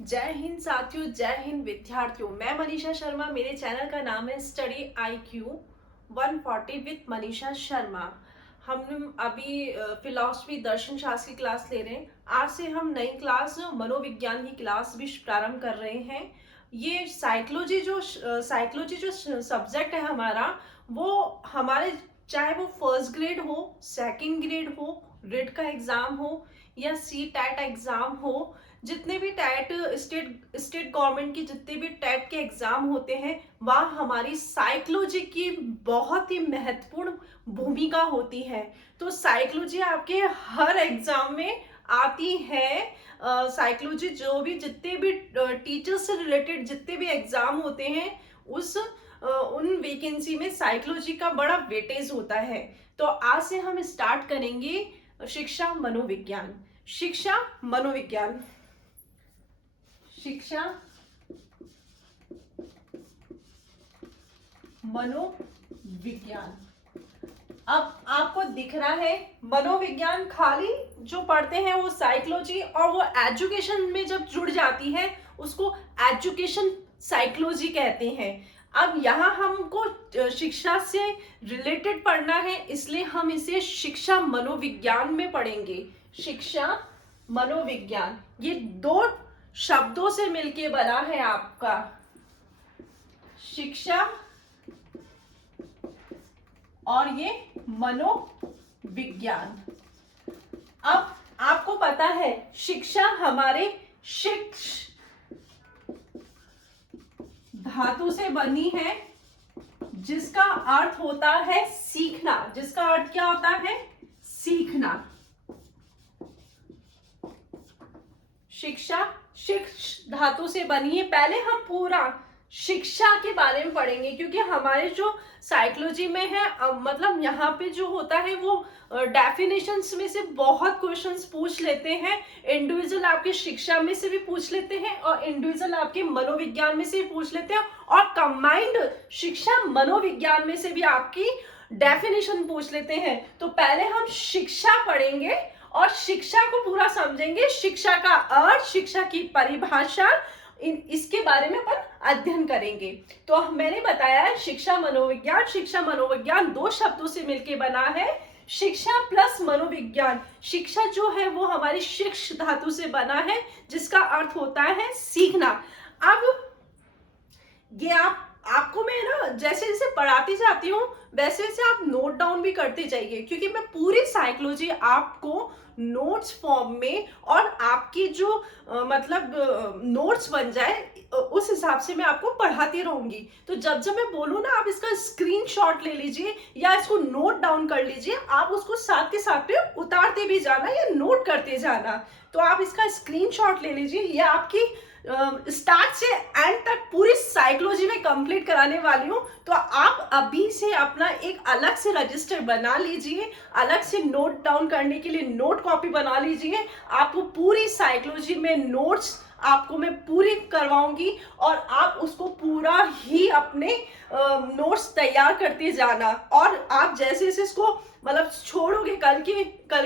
जय हिंद साथियों, जय हिंद विद्यार्थियों। मैं मनीषा शर्मा, मेरे चैनल का नाम है study IQ 140 with Manisha Sharma. हम अभी फिलॉसफी दर्शन शास्त्र की क्लास ले रहे हैं। आज से हम नई क्लास मनोविज्ञान की क्लास भी प्रारंभ कर रहे हैं। ये साइकोलॉजी जो सब्जेक्ट है हमारा, वो हमारे चाहे वो फर्स्ट ग्रेड हो, सेकंड ग्रेड हो, रिट का एग्जाम हो या सी टैट एग्जाम हो, जितने भी टैट स्टेट गवर्नमेंट की जितने भी टैट के एग्जाम होते हैं, वहाँ हमारी साइकोलॉजी की बहुत ही महत्वपूर्ण भूमिका होती है। तो साइकोलॉजी आपके हर एग्जाम में आती है। साइकोलॉजी जो भी जितने भी टीचर्स से रिलेटेड जितने भी एग्जाम होते हैं, उन वैकेंसी में साइकोलॉजी का बड़ा वेटेज होता है। तो आज से हम स्टार्ट करेंगे शिक्षा मनोविज्ञान। शिक्षा मनोविज्ञान, शिक्षा मनोविज्ञान। अब आपको दिख रहा है मनोविज्ञान खाली जो पढ़ते हैं वो साइकोलॉजी, और वो एजुकेशन में जब जुड़ जाती है उसको एजुकेशन साइकोलॉजी कहते हैं। अब यहाँ हमको शिक्षा से रिलेटेड पढ़ना है, इसलिए हम इसे शिक्षा मनोविज्ञान में पढ़ेंगे। शिक्षा मनोविज्ञान ये दो शब्दों से मिलके बना है आपका शिक्षा, और ये मनोविज्ञान। अब आपको पता है शिक्षा हमारे शिक्ष धातु से बनी है, जिसका अर्थ होता है सीखना। जिसका अर्थ क्या होता है? सीखना। शिक्षा शिक्ष धातु से बनी है। पहले हम पूरा शिक्षा के बारे में पढ़ेंगे, क्योंकि हमारे जो साइकोलॉजी में है, मतलब यहाँ पे जो होता है वो डेफिनेशंस में से बहुत क्वेश्चंस पूछ लेते हैं। इंडिविजुअल आपके शिक्षा में से भी पूछ लेते हैं, और इंडिविजुअल आपके मनोविज्ञान में से भी पूछ लेते हैं, और कंबाइंड शिक्षा मनोविज्ञान में से भी आपकी डेफिनेशन पूछ लेते हैं। तो पहले हम शिक्षा पढ़ेंगे और शिक्षा को पूरा समझेंगे, शिक्षा का अर्थ, शिक्षा की परिभाषा, इसके बारे में अपन अध्ययन करेंगे। तो मैंने बताया है शिक्षा मनोविज्ञान। शिक्षा मनोविज्ञान दो शब्दों से मिलकर बना है, शिक्षा प्लस मनोविज्ञान। शिक्षा जो है वो हमारी शिक्ष धातु से बना है, जिसका अर्थ होता है सीखना। अब ये आपको मैं ना जैसे जैसे पढ़ाती जाती हूँ वैसे वैसे आप नोट डाउन भी करते जाइए, क्योंकि मैं पूरी साइकोलॉजी आपको नोट्स फॉर्म में, और आपकी जो मतलब नोट्स बन जाए उस हिसाब से मैं आपको पढ़ाती रहूंगी। तो जब जब मैं बोलूँ ना, आप इसका स्क्रीनशॉट ले लीजिए या इसको नोट डाउन कर लीजिए। आप उसको साथ के साथ में उतारते भी जाना या नोट करते जाना। तो आप इसका स्क्रीनशॉट ले लीजिए। ये आपकी स्टार्ट से एंड तक पूरी साइकोलॉजी में कंप्लीट कराने वाली हूँ। तो आप अभी से अपना एक अलग से रजिस्टर बना लीजिए, अलग से नोट डाउन करने के लिए नोट कॉपी बना लीजिए। आपको पूरी साइकोलॉजी में नोट्स आपको मैं पूरी करवाऊंगी, और आप उसको पूरा ही अपने नोट्स तैयार करते जाना। और आप जैसे जैसे इसको मतलब छोड़ोगे, कल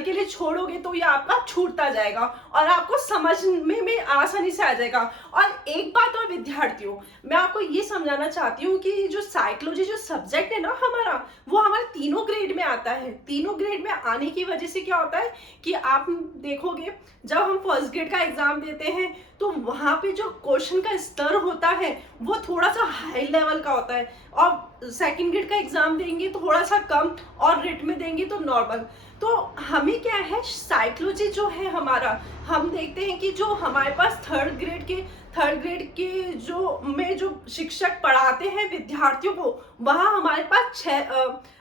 के लिए छोड़ोगे, तो ये आपका छूटता जाएगा और आपको समझने में आसानी से आ जाएगा। और एक बात और विद्यार्थियों, मैं आपको ये समझाना चाहती हूँ कि जो साइकोलॉजी जो सब्जेक्ट है ना हमारा, वो हमारे तीनों ग्रेड में आता है। तीनों ग्रेड में आने की वजह से क्या होता है कि आप देखोगे जब हम फर्स्ट ग्रेड का एग्जाम देते हैं, तो वहां पे जो क्वेश्चन का स्तर होता है वो थोड़ा सा हाई लेवल का होता है, और सेकंड ग्रेड का एग्जाम देंगे तो थोड़ा सा कम, और रिट में देंगे तो नॉर्मल। तो हमें क्या है, साइकोलॉजी जो है हमारा, हम देखते हैं कि जो हमारे पास थर्ड ग्रेड के जो शिक्षक पढ़ाते हैं विद्यार्थियों को, वहाँ हमारे पास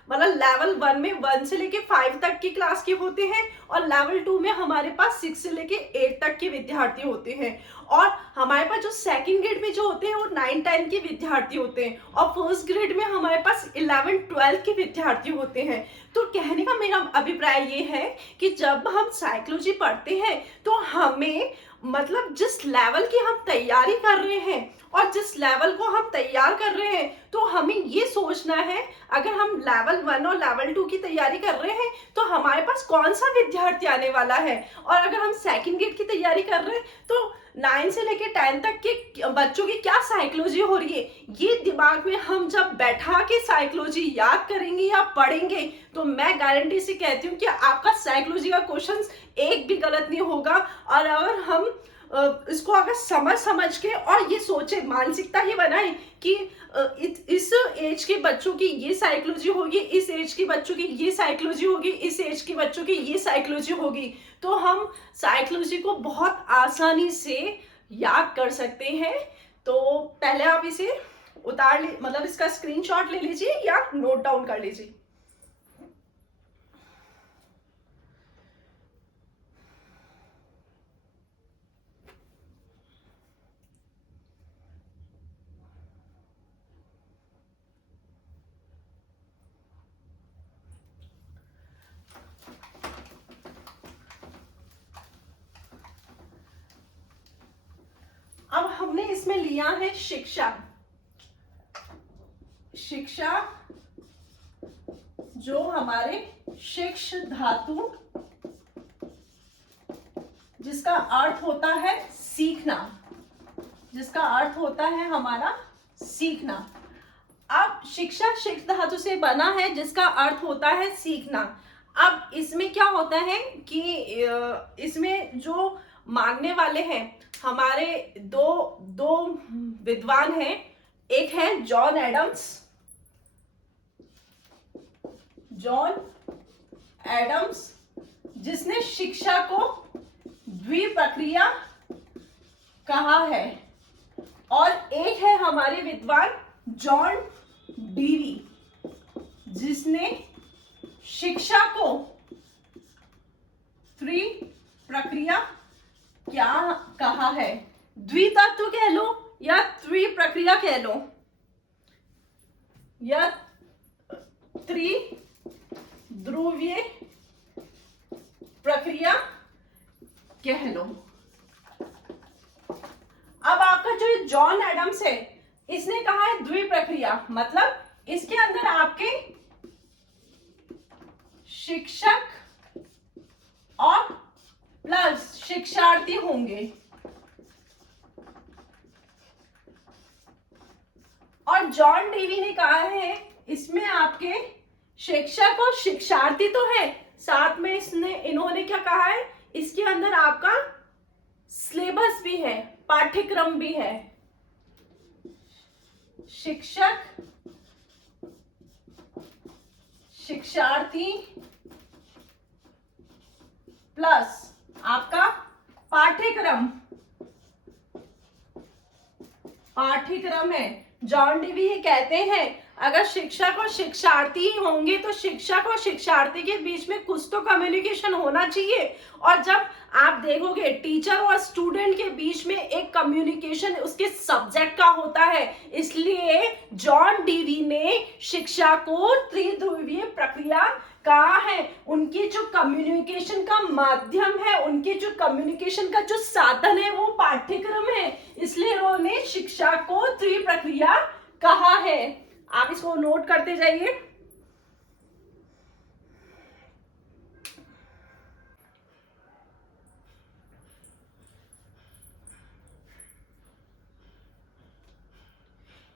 मतलब लेवल 1 में 1 से लेके 5 तक की क्लास के होते हैं, और लेवल 2 में हमारे पास 6 से लेके 8 तक के विद्यार्थी होते हैं। और हमारे पास जो सेकंड ग्रेड में जो होते हैं वो 9-10 के विद्यार्थी होते हैं, और फर्स्ट ग्रेड में हमारे पास 11-12 के विद्यार्थी होते हैं। तो कहने का मेरा अभिप्राय ये है कि जब हम साइकोलॉजी पढ़ते हैं तो हमें मतलब जिस लेवल की हम तैयारी कर रहे हैं और जिस लेवल को हम तैयार कर रहे हैं, तो हमें ये सोचना है, अगर हम लेवल 1 और लेवल 2 की तैयारी कर रहे हैं तो हमारे पास कौन सा विद्यार्थी आने वाला है, और अगर हम सेकंड ग्रेड की तैयारी कर रहे हैं तो 9 से लेके 10 तक के बच्चों की क्या साइकोलॉजी हो रही है, ये दिमाग में हम जब बैठा के साइकोलॉजी याद करेंगे या पढ़ेंगे, तो मैं गारंटी से कहती हूँ कि आपका साइकोलॉजी का क्वेश्चन एक भी गलत नहीं होगा। और अगर हम इसको अगर समझ के और ये सोचे, मानसिकता ही बनाए कि इस एज के बच्चों की ये साइकोलॉजी होगी, इस एज के बच्चों की ये साइकोलॉजी होगी, इस एज के बच्चों की ये साइकोलॉजी होगी, तो हम साइकोलॉजी को बहुत आसानी से याद कर सकते हैं। तो पहले आप इसे उतार ले, मतलब इसका स्क्रीनशॉट ले लीजिए या नोट डाउन कर लीजिए। अब हमने इसमें लिया है शिक्षा। शिक्षा जो हमारे शिक्ष धातु, जिसका अर्थ होता है सीखना, जिसका अर्थ होता है हमारा सीखना। अब शिक्षा शिक्ष धातु से बना है जिसका अर्थ होता है सीखना। अब इसमें क्या होता है कि इसमें जो मानने वाले हैं हमारे दो विद्वान हैं। एक है जॉन एडम्स, जिसने शिक्षा को द्विप्रक्रिया कहा है, और एक है हमारे विद्वान जॉन डीवी, जिसने शिक्षा को त्रिप्रक्रिया क्या कहा है। द्वितत्व कह लो या त्रिप्रक्रिया कह लो या त्रिध्रुवीय प्रक्रिया कह लो। अब आपका जो जॉन एडम्स है, इसने कहा है द्विप्रक्रिया, मतलब इसके अंदर आपके शिक्षक और प्लस शिक्षार्थी होंगे, और जॉन डीवी ने कहा है इसमें आपके शिक्षक और शिक्षार्थी तो है, साथ में इन्होंने क्या कहा है, इसके अंदर आपका सिलेबस भी है, पाठ्यक्रम भी है। शिक्षक, शिक्षार्थी प्लस आपका पाठ्यक्रम है। जॉन डीवी ये कहते हैं अगर शिक्षक और शिक्षार्थी ही होंगे तो शिक्षक और शिक्षार्थी के बीच में कुछ तो कम्युनिकेशन होना चाहिए। और जब आप देखोगे टीचर और स्टूडेंट के बीच में एक कम्युनिकेशन उसके सब्जेक्ट का होता है, इसलिए जॉन डीवी ने शिक्षा को त्रिध्रुवीय प्रक्रिया कहा है। उनके जो कम्युनिकेशन का माध्यम है, उनके जो कम्युनिकेशन का जो साधन है वो पाठ्यक्रम है, इसलिए उन्होंने शिक्षा को त्रिप्रक्रिया कहा है। आप इसको नोट करते जाइए।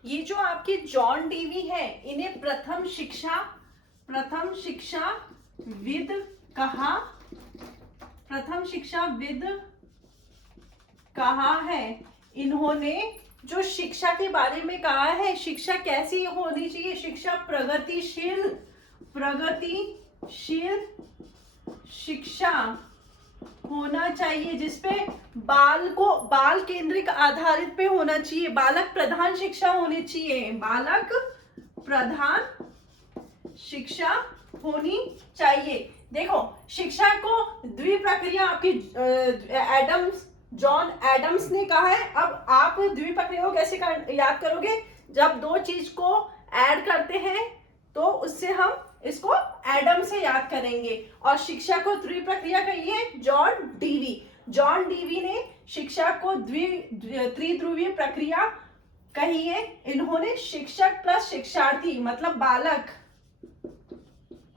ये जो आपके जॉन डीवी है, इन्हें प्रथम शिक्षाविद कहा है। इन्होंने जो शिक्षा के बारे में कहा है, शिक्षा कैसी होनी चाहिए, शिक्षा प्रगतिशील शिक्षा होना चाहिए, जिसपे बाल केंद्रित आधारित पे होना चाहिए, बालक प्रधान शिक्षा होनी चाहिए, बालक प्रधान शिक्षा होनी चाहिए। देखो शिक्षा को द्विप्रक्रिया आपकी जॉन एडम्स ने कहा है। अब आप द्विप्रक्रिया को कैसे याद करोगे, जब दो चीज को ऐड करते हैं तो उससे हम इसको एडम से याद करेंगे। और शिक्षा को त्रिप्रक्रिया कही है जॉन डीवी ने शिक्षा को त्रिध्रुवीय प्रक्रिया कही है। इन्होंने शिक्षक प्लस शिक्षार्थी मतलब बालक,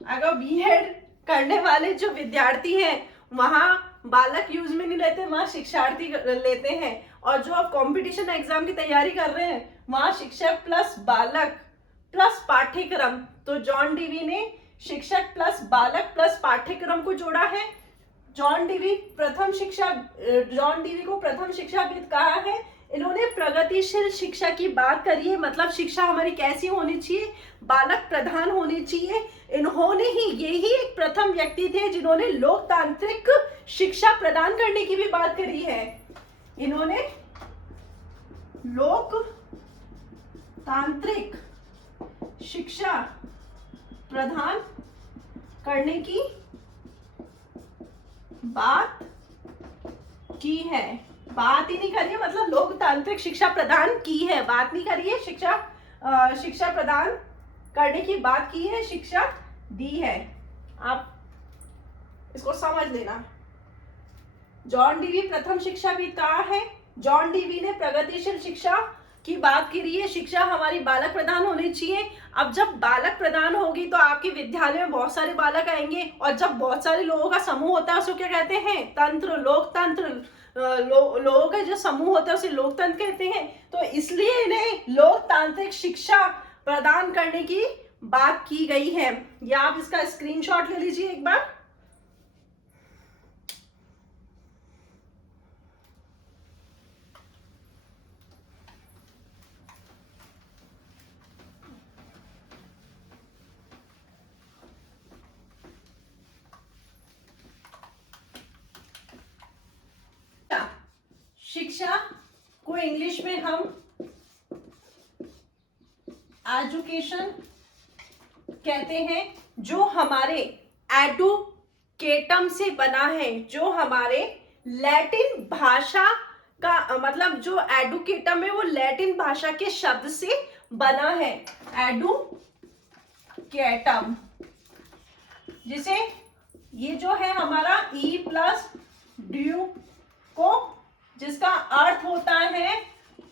अगर बीएड करने वाले जो विद्यार्थी हैं वहां बालक यूज में नहीं लेते, वहां शिक्षार्थी लेते हैं। और जो आप कंपटीशन एग्जाम की तैयारी कर रहे हैं वहां शिक्षक प्लस बालक प्लस पाठ्यक्रम, तो जॉन डीवी ने शिक्षक प्लस बालक प्लस पाठ्यक्रम को जोड़ा है। जॉन डीवी को प्रथम शिक्षाविद कहा है। इन्होंने प्रगतिशील शिक्षा की बात करी है, मतलब शिक्षा हमारी कैसी होनी चाहिए, बालक प्रधान होनी चाहिए। इन्होंने ही, यही एक प्रथम व्यक्ति थे जिन्होंने लोकतांत्रिक शिक्षा प्रदान करने की भी बात करी है। इन्होंने लोकतांत्रिक शिक्षा प्रदान करने की बात की है। बात ही नहीं करी है, मतलब लोकतांत्रिक शिक्षा प्रदान की है, बात नहीं करी है, शिक्षा प्रदान करने की बात की है, शिक्षा दी है। आप इसको समझ लेना। जॉन डीवी प्रथम शिक्षाविद कहा है। जॉन डीवी ने प्रगतिशील शिक्षा की बात की रही है, शिक्षा हमारी बालक प्रधान होनी चाहिए। अब जब बालक प्रधान होगी तो आपके विद्यालय में बहुत सारे बालक आएंगे, और जब बहुत सारे लोगों का समूह होता है उसको क्या कहते हैं, तंत्र, लोकतंत्र। लोगों का जो समूह होता है उसे लोकतंत्र कहते हैं। तो इसलिए इन्हें लोकतांत्रिक शिक्षा प्रदान करने की बात की गई है। या आप इसका स्क्रीनशॉट ले लीजिए एक बार। शिक्षा को इंग्लिश में हम एजुकेशन कहते हैं, जो हमारे एडुकेटम से बना है, जो हमारे लैटिन भाषा का, मतलब जो एडुकेटम है वो लैटिन भाषा के शब्द से बना है, एडुकेटम, जिसे ये जो है हमारा ई प्लस ड्यू को, जिसका अर्थ होता है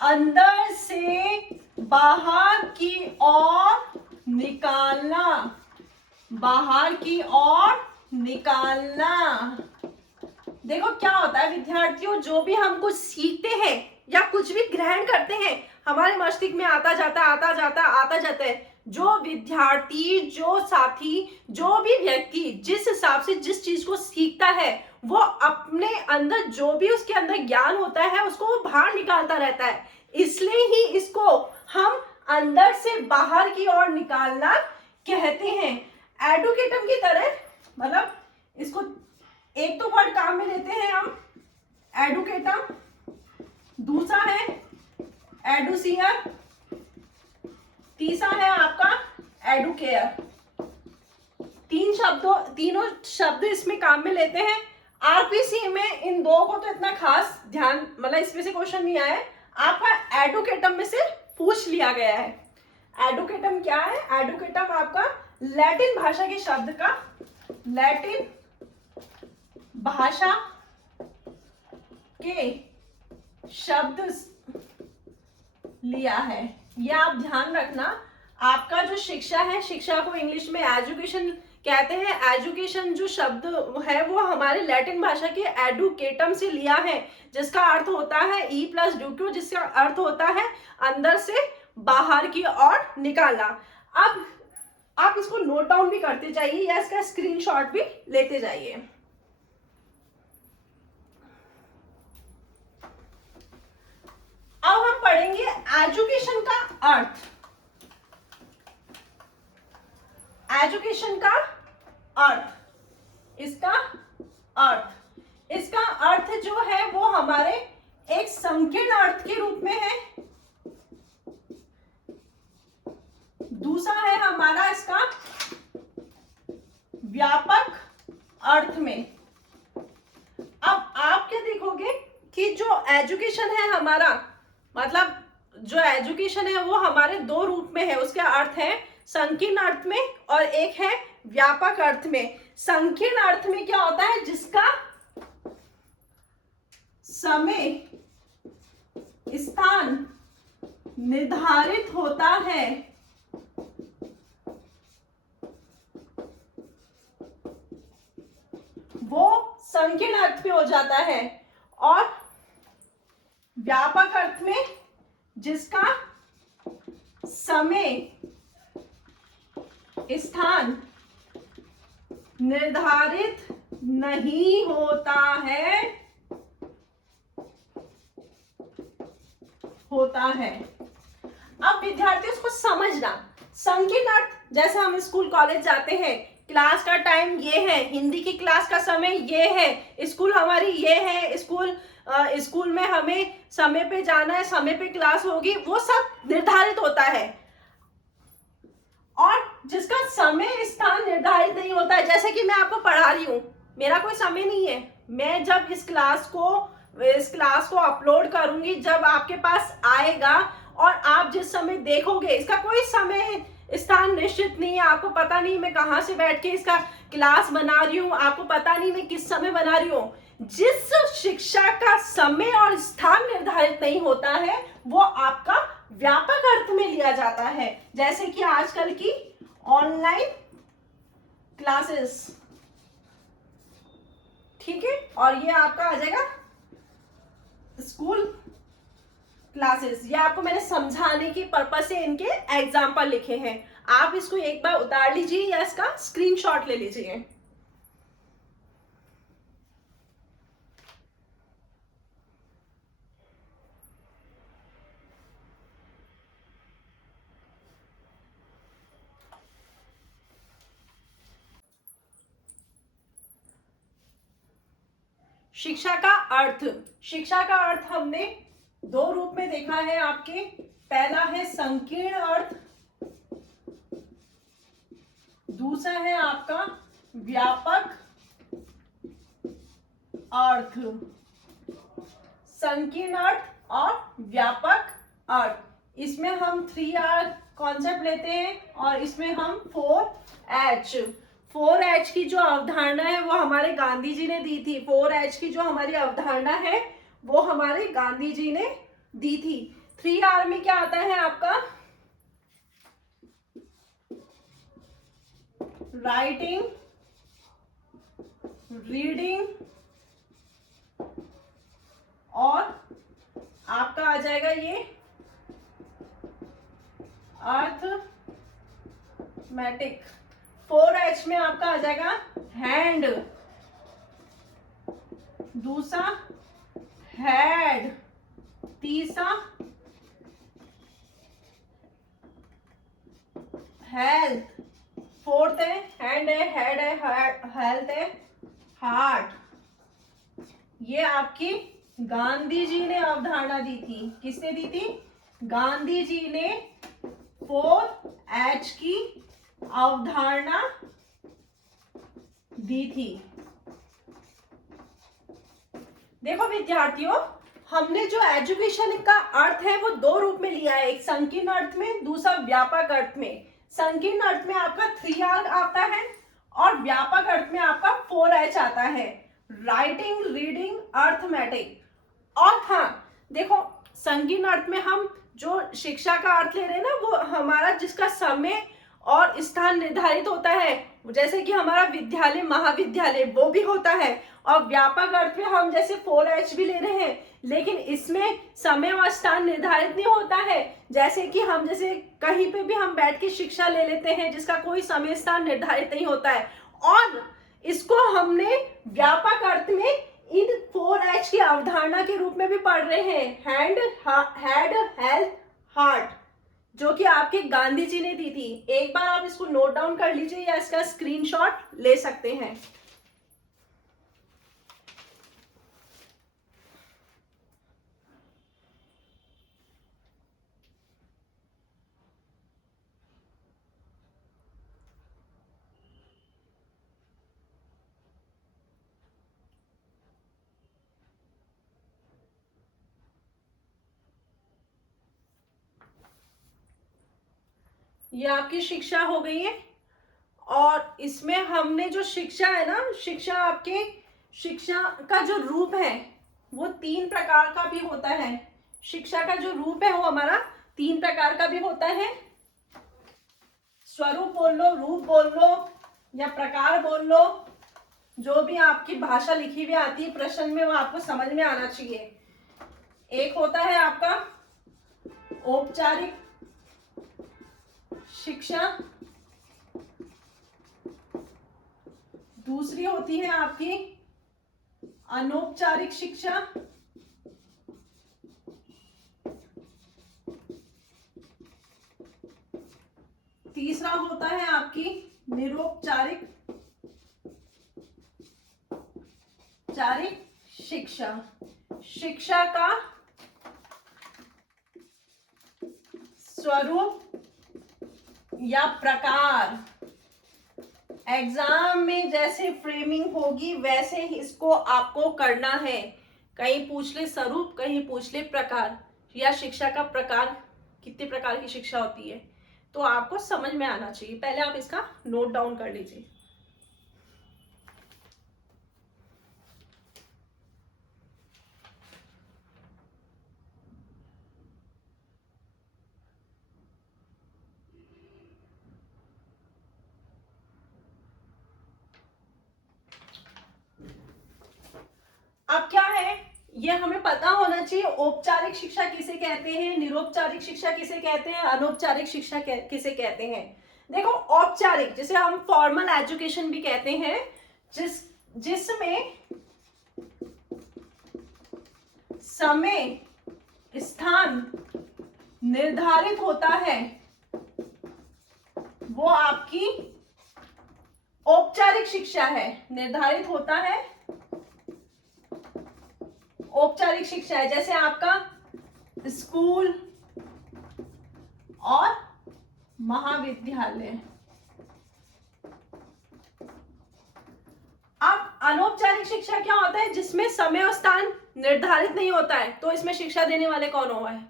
अंदर से बाहर की ओर निकालना, बाहर की ओर निकालना। देखो क्या होता है विद्यार्थियों, जो भी हम कुछ सीखते हैं या कुछ भी ग्रहण करते हैं हमारे मस्तिष्क में आता जाता है। जो विद्यार्थी, जो साथी, जो भी व्यक्ति जिस हिसाब से जिस चीज को सीखता है वो अपने अंदर जो भी उसके अंदर ज्ञान होता है उसको वो बाहर निकालता रहता है। इसलिए ही इसको हम अंदर से बाहर की ओर निकालना कहते हैं। एडुकेटम की तरह, मतलब इसको एक तो वर्ड काम में लेते हैं हम, एडुकेटम, दूसरा है एडुसियर, तीसरा है आपका एडुकेयर। तीनों शब्द इसमें काम में लेते हैं। आरपीसी में इन दो को तो इतना खास ध्यान, मतलब इसमें से क्वेश्चन नहीं आया है, आपका एडुकेटम में से पूछ लिया गया है। एडुकेटम क्या है? एडुकेटम आपका लैटिन भाषा के शब्द का, लैटिन भाषा के शब्द लिया है। यह आप ध्यान रखना। आपका जो शिक्षा है, शिक्षा को इंग्लिश में एजुकेशन कहते हैं। एजुकेशन जो शब्द है वो हमारे लैटिन भाषा के एडुकेटम से लिया है, जिसका अर्थ होता है ई प्लस ड्यूटो, जिसका अर्थ होता है अंदर से बाहर की ओर निकालना। अब आप इसको नोट डाउन भी करते जाइए या इसका स्क्रीनशॉट भी लेते जाइए। अब हम पढ़ेंगे एजुकेशन का अर्थ। एजुकेशन का अर्थ, इसका अर्थ जो है वो हमारे एक संकीर्ण अर्थ के रूप में है, दूसरा है हमारा इसका व्यापक अर्थ में। अब आप क्या देखोगे कि जो एजुकेशन है हमारा, मतलब जो एजुकेशन है वो हमारे दो रूप में है। उसका अर्थ है संकीर्ण अर्थ में और एक है व्यापक अर्थ में। संकीर्ण अर्थ में क्या होता है? जिसका समय स्थान निर्धारित होता है, वो संकीर्ण अर्थ में हो जाता है, और व्यापक अर्थ में जिसका समय स्थान निर्धारित नहीं होता है, अब विद्यार्थियों इसको समझना। संकीर्ण अर्थ, जैसे हम स्कूल कॉलेज जाते हैं, क्लास का टाइम ये है, हिंदी की क्लास का समय ये है, स्कूल हमारी ये है, स्कूल में हमें समय पे जाना है, समय पे क्लास होगी, वो सब निर्धारित होता है। और जिसका समय स्थान निर्धारित नहीं होता है, जैसे कि मैं आपको पढ़ा रही हूँ, मेरा कोई समय नहीं है, मैं जब इस क्लास को अपलोड करूंगी, जब आपके पास आएगा और आप जिस समय देखोगे, इसका कोई समय स्थान निश्चित नहीं है, आपको पता नहीं मैं कहाँ से बैठ के इसका क्लास बना रही हूँ, आपको पता नहीं मैं किस समय बना रही हूँ। जिस शिक्षा का समय और स्थान निर्धारित नहीं होता है, वो आपका व्यापक अर्थ में लिया जाता है, जैसे कि आजकल की ऑनलाइन क्लासेस, ठीक है, और ये आपका आ जाएगा स्कूल क्लासेस। ये आपको मैंने समझाने की पर्पज से इनके एग्जाम्पल लिखे हैं, आप इसको एक बार उतार लीजिए या इसका स्क्रीनशॉट ले लीजिए। शिक्षा का अर्थ, शिक्षा का अर्थ हमने दो रूप में देखा है आपके। पहला है संकीर्ण अर्थ, दूसरा है आपका व्यापक अर्थ। संकीर्ण अर्थ और व्यापक अर्थ, इसमें हम 3R कॉन्सेप्ट लेते हैं, और इसमें हम 4H की जो अवधारणा है वो हमारे गांधी जी ने दी थी। 4H की जो हमारी अवधारणा है वो हमारे गांधी जी ने दी थी। 3R में क्या आता है आपका? राइटिंग, रीडिंग, और आपका आ जाएगा ये अर्थमेटिक। 4H में आपका आ जाएगा हैंड, दूसरा हेड, तीसरा हेल्थ, फोर्थ है हैंड है, हेड है, हेल्थ है, हार्ट। ये आपकी गांधी जी ने अवधारणा दी थी। किसने दी थी? गांधी जी ने 4H की अवधारणा दी थी। देखो विद्यार्थियों, हमने जो एजुकेशन का अर्थ है वो दो रूप में लिया है, एक संकीर्ण अर्थ में, दूसरा व्यापक अर्थ में। संकीर्ण अर्थ में आपका 3R आता है और व्यापक अर्थ में आपका 4H आता है, राइटिंग, रीडिंग, अर्थमेटिक। और हाँ देखो, संकीर्ण अर्थ में हम जो शिक्षा का अर्थ ले रहे हैं ना, वो हमारा जिसका समय और स्थान निर्धारित होता है, जैसे कि हमारा विद्यालय, महाविद्यालय, वो भी होता है। और व्यापक अर्थ में हम जैसे 4H भी ले रहे हैं, लेकिन इसमें समय और स्थान निर्धारित नहीं होता है। जैसे कि हम जैसे कहीं पे भी हम बैठ के शिक्षा ले लेते हैं जिसका कोई समय स्थान निर्धारित नहीं होता है, और इसको हमने व्यापक अर्थ में इन 4H की अवधारणा के रूप में भी पढ़ रहे हैं, हैंड, हेड, हेल्थ, हार्ट, जो कि आपके गांधी जी ने दी थी। एक बार आप इसको नोट डाउन कर लीजिए या इसका स्क्रीनशॉट ले सकते हैं। ये आपकी शिक्षा हो गई है, और इसमें हमने जो शिक्षा है ना, शिक्षा का जो रूप है वो 3 प्रकार का भी होता है। शिक्षा का जो रूप है वो हमारा 3 प्रकार का भी होता है। स्वरूप बोल लो, रूप बोल लो, या प्रकार बोल लो। जो भी आपकी भाषा लिखी हुई आती है प्रश्न में वो आपको समझ में आना चाहिए। एक होता है आपका औपचारिक शिक्षा, दूसरी होती है आपकी अनौपचारिक शिक्षा, तीसरा होता है आपकी निरौपचारिक शिक्षा। शिक्षा का स्वरूप या प्रकार एग्जाम में जैसे फ्रेमिंग होगी वैसे ही इसको आपको करना है। कहीं पूछ ले स्वरूप, कहीं पूछ ले प्रकार, या शिक्षा का प्रकार, कितने प्रकार की शिक्षा होती है, तो आपको समझ में आना चाहिए। पहले आप इसका नोट डाउन कर लीजिए। अब क्या है, ये हमें पता होना चाहिए औपचारिक शिक्षा किसे कहते हैं, निरौपचारिक शिक्षा किसे कहते हैं, अनौपचारिक शिक्षा किसे कहते हैं। देखो औपचारिक जिसे हम फॉर्मल एजुकेशन भी कहते हैं, जिसमें समय स्थान निर्धारित होता है, वो आपकी औपचारिक शिक्षा है। निर्धारित होता है औपचारिक शिक्षा है, जैसे आपका स्कूल और महाविद्यालय। अब अनौपचारिक शिक्षा क्या होता है, जिसमें समय और स्थान निर्धारित नहीं होता है। तो इसमें शिक्षा देने वाले कौन हुआ है,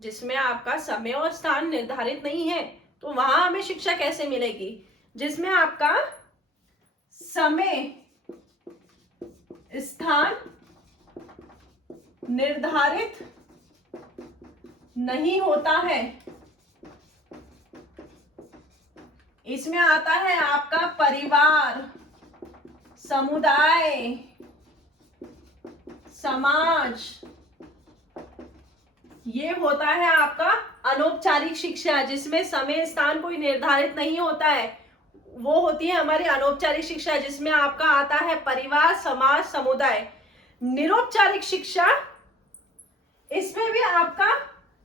जिसमें आपका समय और स्थान निर्धारित नहीं है, तो वहां हमें शिक्षा कैसे मिलेगी। जिसमें आपका समय स्थान निर्धारित नहीं होता है, इसमें आता है आपका परिवार, समुदाय, समाज। ये होता है आपका अनौपचारिक शिक्षा, जिसमें समय स्थान कोई निर्धारित नहीं होता है। वो होती है हमारी अनौपचारिक शिक्षा, जिसमें आपका आता है परिवार, समाज, समुदाय। निरौपचारिक शिक्षा, इसमें भी आपका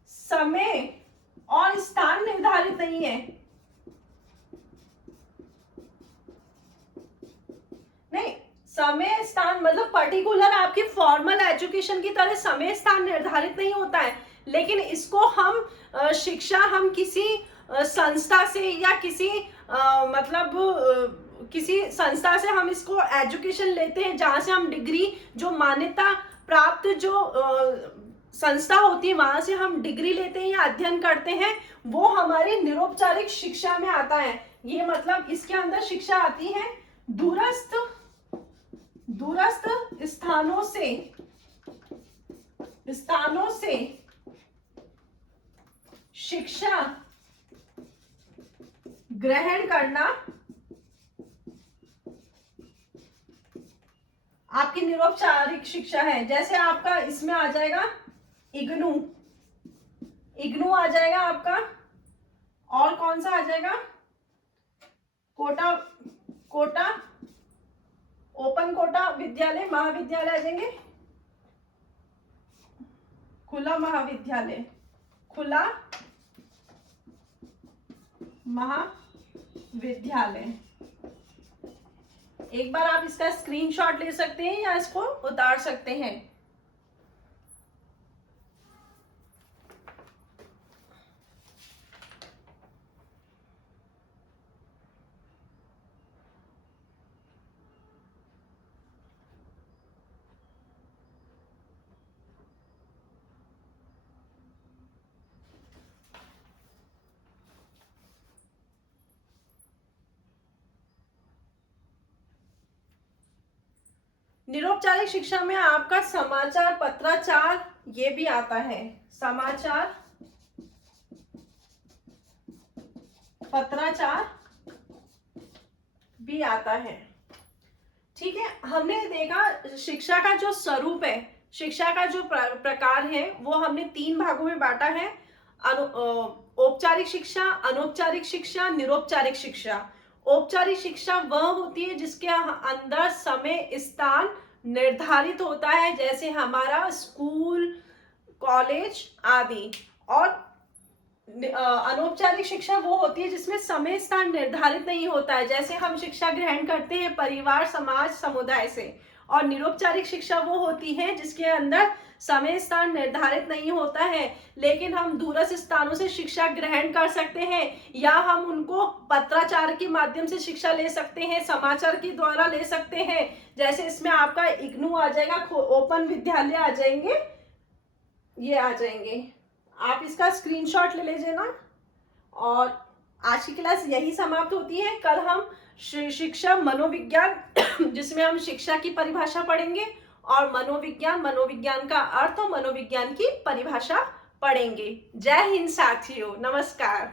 समय और स्थान निर्धारित नहीं है। नहीं, समय स्थान मतलब पर्टिकुलर आपकी फॉर्मल एजुकेशन की तरह समय स्थान निर्धारित नहीं होता है, लेकिन इसको हम शिक्षा हम किसी संस्था से या किसी किसी संस्था से हम इसको एजुकेशन लेते हैं, जहां से हम डिग्री, जो मान्यता प्राप्त जो संस्था होती है वहां से हम डिग्री लेते हैं या अध्ययन करते हैं, वो हमारी निरौपचारिक शिक्षा में आता है। ये मतलब इसके अंदर शिक्षा आती है दूरस्थ स्थानों से शिक्षा ग्रहण करना आपकी निरौपचारिक शिक्षा है। जैसे आपका इसमें आ जाएगा इग्नू आ जाएगा आपका, और कौन सा आ जाएगा, कोटा ओपन कोटा विद्यालय, महाविद्यालय आ जाएंगे, खुला महाविद्यालय, खुला महाविद्यालय। एक बार आप इसका स्क्रीनशॉट ले सकते हैं या इसको उतार सकते हैं। निरौपचारिक शिक्षा में आपका समाचार पत्राचार ये भी आता है, समाचार पत्राचार भी आता है। ठीक है, हमने देखा शिक्षा का जो स्वरूप है, शिक्षा का जो प्रकार है, वो हमने 3 भागों में बांटा है। औपचारिक शिक्षा, अनौपचारिक शिक्षा, निरौपचारिक शिक्षा। औपचारिक शिक्षा वह होती है जिसके अंदर समय स्थान निर्धारित होता है, जैसे हमारा स्कूल, कॉलेज आदि। और अनौपचारिक शिक्षा वो होती है जिसमें समय स्थान निर्धारित नहीं होता है, जैसे हम शिक्षा ग्रहण करते हैं परिवार, समाज, समुदाय से। और निरौपचारिक शिक्षा वो होती है जिसके अंदर समय स्थान निर्धारित नहीं होता है, लेकिन हम दूरस्थ स्थानों से शिक्षा ग्रहण कर सकते हैं, या हम उनको पत्राचार के माध्यम से शिक्षा ले सकते हैं, समाचार के द्वारा ले सकते हैं। जैसे इसमें आपका इग्नू आ जाएगा, ओपन विद्यालय आ जाएंगे, ये आ जाएंगे। आप इसका स्क्रीनशॉट ले लीजिए ना। और आज की क्लास यही समाप्त होती है। कल हम शिक्षा मनोविज्ञान जिसमें हम शिक्षा की परिभाषा पढ़ेंगे, और मनोविज्ञान, मनोविज्ञान का अर्थ और मनोविज्ञान की परिभाषा पढ़ेंगे। जय हिंद साथियों, नमस्कार।